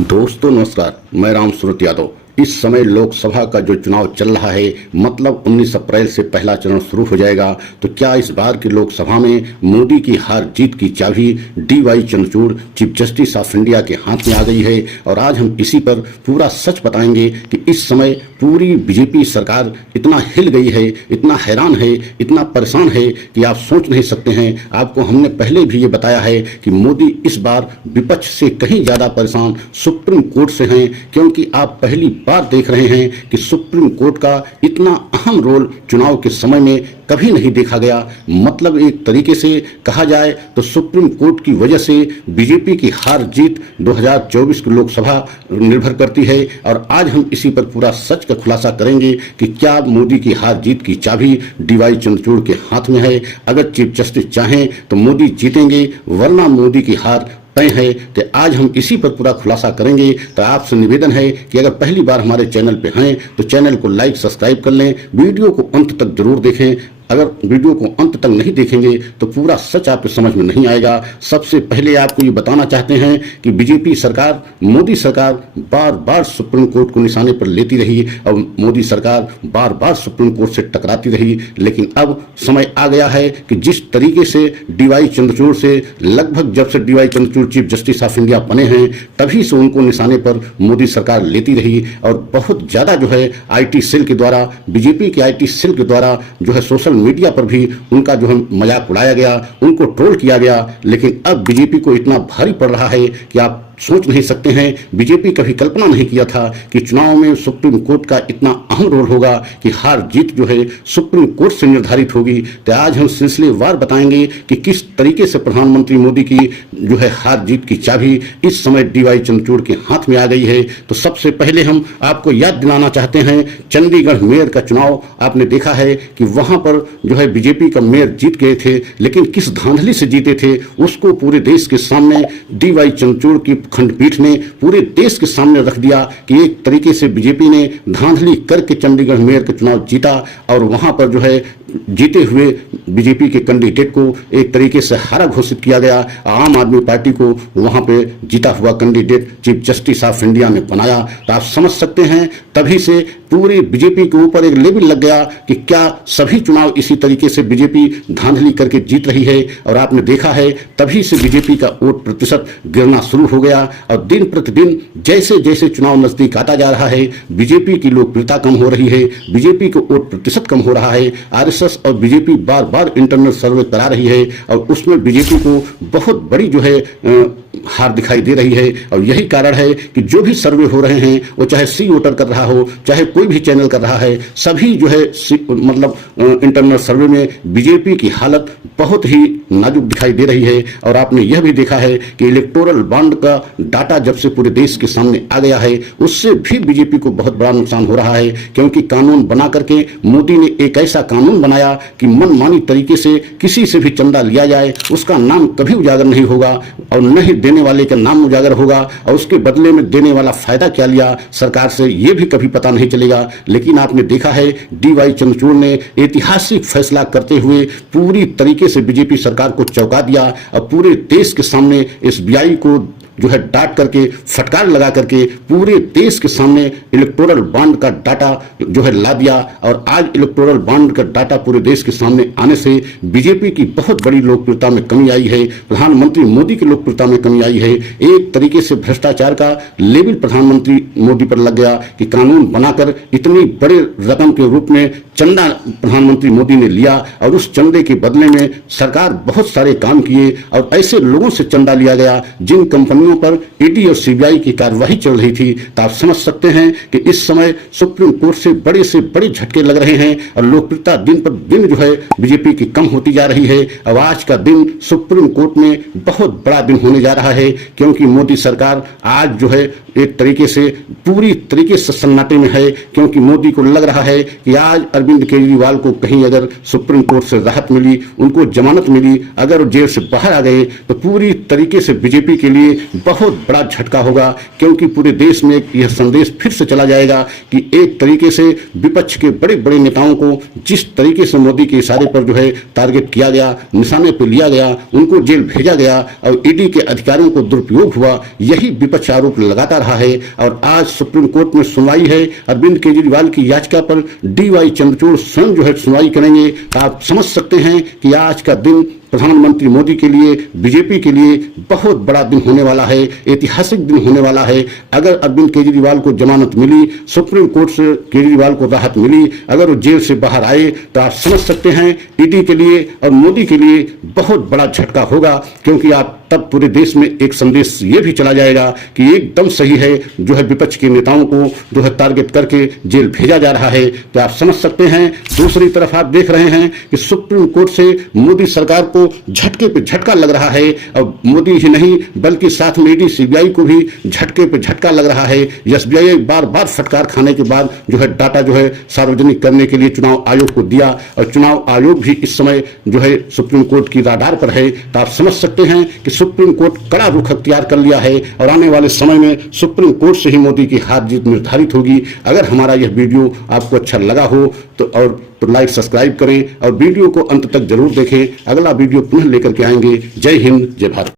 दोस्तों नमस्कार, मैं राम सूरत यादव। इस समय लोकसभा का जो चुनाव चल रहा है, मतलब 19 अप्रैल से पहला चरण शुरू हो जाएगा। तो क्या इस बार की लोकसभा में मोदी की हार जीत की चाबी DY Chandrachud, chief justice of India के हाथ में आ गई है? और आज हम इसी पर पूरा सच बताएंगे कि इस समय पूरी बीजेपी सरकार इतना हिल गई है, इतना हैरान है, इतना परेशान है कि आप सोच नहीं सकते हैं। आपको हमने पहले भी ये बताया है कि मोदी इस बार विपक्ष से कहीं ज्यादा परेशान सुप्रीम कोर्ट से हैं, क्योंकि आप पहली बार देख रहे हैं कि सुप्रीम कोर्ट का इतना अहम रोल चुनाव के समय में कभी नहीं देखा गया। मतलब एक तरीके से कहा जाए तो सुप्रीम कोर्ट की वजह से बीजेपी की हार जीत 2024 की लोकसभा निर्भर करती है। और आज हम इसी पर पूरा सच का खुलासा करेंगे कि क्या मोदी की हार जीत की चाबी DY चंद्रचूड़ के हाथ में है। अगर चीफ जस्टिस चाहें तो मोदी जीतेंगे, वरना मोदी की हार तय है। तो आज हम इसी पर पूरा खुलासा करेंगे। तो आपसे निवेदन है कि अगर पहली बार हमारे चैनल पे हैं तो चैनल को लाइक सब्सक्राइब कर लें, वीडियो को अंत तक जरूर देखें। अगर वीडियो को अंत तक नहीं देखेंगे तो पूरा सच आपको समझ में नहीं आएगा। सबसे पहले आपको ये बताना चाहते हैं कि बीजेपी सरकार, मोदी सरकार बार बार सुप्रीम कोर्ट को निशाने पर लेती रही और मोदी सरकार बार बार सुप्रीम कोर्ट से टकराती रही। लेकिन अब समय आ गया है कि जिस तरीके से DY चंद्रचूड़ से, लगभग जब से DY Chandrachud chief justice of India बने हैं तभी से उनको निशाने पर मोदी सरकार लेती रही। और बहुत ज्यादा जो है IT सेल के द्वारा, बीजेपी के IT सेल के द्वारा जो है सोशल मीडिया पर भी उनका जो है मजाक उड़ाया गया, उनको ट्रोल किया गया। लेकिन अब बीजेपी को इतना भारी पड़ रहा है कि आप सोच नहीं सकते हैं। बीजेपी कभी कल्पना नहीं किया था कि चुनाव में सुप्रीम कोर्ट का इतना अहम रोल होगा कि हार जीत जो है सुप्रीम कोर्ट से निर्धारित होगी। तो आज हम सिलसिलेवार बताएंगे कि किस तरीके से प्रधानमंत्री मोदी की जो है हार जीत की चाबी इस समय DY चंद्रचूड़ के हाथ में आ गई है। तो सबसे पहले हम आपको याद दिलाना चाहते हैं, चंडीगढ़ मेयर का चुनाव आपने देखा है कि वहां पर जो है बीजेपी का मेयर जीत गए थे, लेकिन किस धांधली से जीते थे उसको पूरे देश के सामने DY चंद्रचूड़ की खंडपीठ ने पूरे देश के सामने रख दिया कि एक तरीके से बीजेपी ने धांधली करके चंडीगढ़ मेयर का चुनाव जीता। और वहां पर जो है जीते हुए बीजेपी के कैंडिडेट को एक तरीके से हारा घोषित किया गया। आम आदमी पार्टी को वहां पे जीता हुआ candidate chief justice of India ने बनाया। तो आप समझ सकते हैं तभी से पूरी बीजेपी के ऊपर एक लेबल लग गया कि क्या सभी चुनाव इसी तरीके से बीजेपी धांधली करके जीत रही है। और आपने देखा है तभी से बीजेपी का वोट प्रतिशत गिरना शुरू हो गया। और दिन प्रतिदिन जैसे जैसे चुनाव नजदीक आता जा रहा है, बीजेपी की लोकप्रियता कम हो रही है, बीजेपी को वोट प्रतिशत कम हो रहा है। RSS और बीजेपी बार बार इंटरनल सर्वे करा रही है और उसमें बीजेपी को बहुत बड़ी जो है हार दिखाई दे रही है। और यही कारण है कि जो भी सर्वे हो रहे हैं, वो चाहे सी वोटर कर रहा हो, चाहे कोई भी चैनल कर रहा है, सभी जो है मतलब इंटरनल सर्वे में बीजेपी की हालत बहुत ही नाजुक दिखाई दे रही है। और आपने यह भी देखा है कि इलेक्टोरल बॉन्ड का डाटा जब से पूरे देश के सामने आ गया है, उससे भी बीजेपी को बहुत बड़ा नुकसान हो रहा है। क्योंकि कानून बना करके मोदी ने एक ऐसा कानून बनाया कि मनमानी तरीके से किसी से भी चंदा लिया जाए, उसका नाम कभी उजागर नहीं होगा और न ही देने वाले का नाम उजागर होगा। और उसके बदले में देने वाला फायदा क्या लिया सरकार से, यह भी कभी पता नहीं चलेगा। लेकिन आपने देखा है DY चंद्रचूड़ ने ऐतिहासिक फैसला करते हुए पूरी तरीके से बीजेपी सरकार को चौंका दिया और पूरे देश के सामने SBI को जो है डांट करके, फटकार लगा करके पूरे देश के सामने इलेक्टोरल बॉन्ड का डाटा जो है ला दिया। और आज इलेक्टोरल बॉन्ड का डाटा पूरे देश के सामने आने से बीजेपी की बहुत बड़ी लोकप्रियता में कमी आई है, प्रधानमंत्री मोदी की लोकप्रियता में कमी आई है। एक तरीके से भ्रष्टाचार का लेबल प्रधानमंत्री मोदी पर लग गया कि कानून बनाकर इतनी बड़े रकम के रूप में चंदा प्रधानमंत्री मोदी ने लिया और उस चंदे के बदले में सरकार बहुत सारे काम किए और ऐसे लोगों से चंदा लिया गया जिन कंपनियों पर ED और CBI की कार्यवाही चल रही थी। तो आप समझ सकते हैं कि इस समय सुप्रीम कोर्ट से बड़े झटके लग रहे हैं और लोकप्रियता दिन पर दिन जो है बीजेपी की कम होती जा रही है। अब आज का दिन सुप्रीम कोर्ट में बहुत बड़ा दिन होने जा रहा है, क्योंकि मोदी सरकार आज जो है एक तरीके से पूरी तरीके से सन्नाटे में है। क्योंकि मोदी को लग रहा है कि आज अरविंद केजरीवाल को कहीं अगर सुप्रीम कोर्ट से राहत मिली, उनको जमानत मिली, अगर जेल से बाहर आ गए तो पूरी तरीके से बीजेपी के लिए बहुत बड़ा झटका होगा, क्योंकि पूरे देश में यह संदेश फिर से चला जाएगा कि एक तरीके से विपक्ष के बड़े बड़े नेताओं को जिस तरीके से मोदी के इशारे पर जो है टारगेट किया गया, निशाने पर लिया गया, उनको जेल भेजा गया और ईडी के अधिकारियों को दुरुपयोग हुआ, यही विपक्ष आरोप लगाता रहा है। और आज सुप्रीम कोर्ट में सुनवाई है अरविंद केजरीवाल की याचिका पर, डीवाई चंद्रचूड़ स्वयं जो है सुनवाई करेंगे। आप समझ सकते हैं कि आज का दिन प्रधानमंत्री मोदी के लिए, बीजेपी के लिए बहुत बड़ा दिन होने वाला है, ऐतिहासिक दिन होने वाला है। अगर अरविंद केजरीवाल को जमानत मिली, सुप्रीम कोर्ट से केजरीवाल को राहत मिली, अगर वो जेल से बाहर आए, तो आप समझ सकते हैं ईडी के लिए और मोदी के लिए बहुत बड़ा झटका होगा, क्योंकि आप तब पूरे देश में एक संदेश ये भी चला जाएगा कि एकदम सही है, जो है विपक्ष के नेताओं को जो है टारगेट करके जेल भेजा जा रहा है। तो आप समझ सकते हैं। दूसरी तरफ आप देख रहे हैं कि सुप्रीम कोर्ट से मोदी सरकार को झटके पे झटका लग रहा है, और मोदी ही नहीं बल्कि साथ में ईडी सीबीआई को भी झटके पे झटका लग रहा है। एसबीआई बार बार फटकार खाने के बाद जो है डाटा जो है सार्वजनिक करने के लिए चुनाव आयोग को दिया, और चुनाव आयोग भी इस समय जो है सुप्रीम कोर्ट की राडार पर है। तो आप समझ सकते हैं कि सुप्रीम कोर्ट कड़ा रुख अख्तियार कर लिया है, और आने वाले समय में सुप्रीम कोर्ट से ही मोदी की हार जीत निर्धारित होगी। अगर हमारा यह वीडियो आपको अच्छा लगा हो तो लाइक सब्सक्राइब करें और वीडियो को अंत तक जरूर देखें। अगला वीडियो पुनः लेकर के आएंगे। जय हिंद, जय भारत।